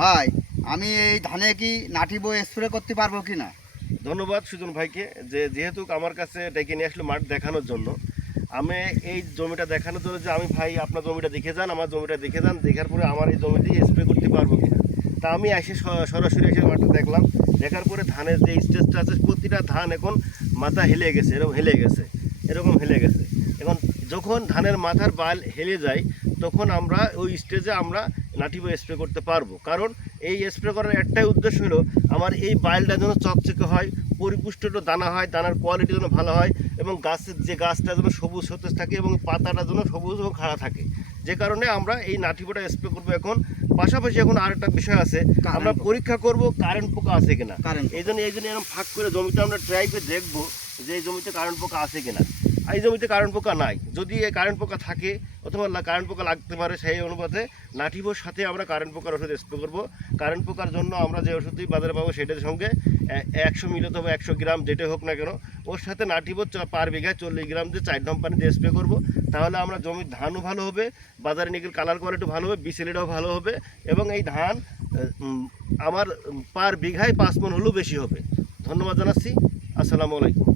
ভাই আমি এই ধানে কি নাটিবো স্প্রে করতে পারবো কি না? ধন্যবাদ সুজন ভাইকে যেহেতু আমার কাছে ডেকে নিয়ে আসলো মাঠ দেখানোর জন্য। আমি এই জমিটা দেখানোর জন্য যে আমি ভাই আপনার জমিটা দেখে যান, আমার জমিটা দেখে যান, দেখার পরে আমার এই জমিতে স্প্রে করতে পারবো কিনা। তা আমি এসে সরাসরি এসে মাঠে দেখলাম, দেখার পরে ধানের যে স্টেজটা আছে প্রতিটা ধান এখন মাথা হেলে গেছে, এরকম হেলে গেছে। এখন যখন ধানের মাথার বাল হেলে যায় তখন আমরা ওই স্টেজে আমরা নাটিবো স্প্রে করতে পারবো। কারণ এই স্প্রে করার একটাই উদ্দেশ্য হলো আমার এই বাইলটা যেন চকচকে হয়, পরিপুষ্ট দানা হয়, দানার কোয়ালিটি যেন ভালো হয় এবং গাছটা যেন সবুজ সতেজ থাকে এবং পাতাটা যেন সবুজ এবং খাড়া থাকে। যে কারণে আমরা এই নাটিবোটা স্প্রে করবো। এখন পাশাপাশি এখন আরেকটা বিষয় আছে, আমরা পরীক্ষা করব কারেন্ট পোকা আছে কিনা। এই জন্য এরকম ফাঁক করে জমিতে আমরা ট্রাই করে দেখবো যে এই জমিতে কারেন্ট পোকা আছে কিনা। এই জমিতে কারেন্ট পোকা নাই, যদি এই কারেন্ট পোকা থাকে অথবা কারেন্ট পোকা লাগতে পারে সেই অনুপাতে নাটিবোর সাথে আমরা কারেন্ট পোকার ওষুধ স্প্রে করবো। কারেন্ট পোকার জন্য আমরা যে ওষুধই বাজারে পাবো সেটার সঙ্গে 100 মিলি অথবা 100 গ্রাম যেটা হোক না কেন, ওর সাথে নাটিবো পার বিঘায় 40 গ্রাম দিয়ে 4 ড্রাম পানি দিয়ে স্প্রে করবো। তাহলে আমরা জমির ধানও ভালো হবে, বাজারে নিয়ে গেলে কালার কোয়ালিটি ভালো হবে, বিচেলিটাও ভালো হবে এবং এই ধান আমার পার বিঘায় 5 মণ হলেও বেশি হবে। ধন্যবাদ জানাচ্ছি। আসসালামু আলাইকুম।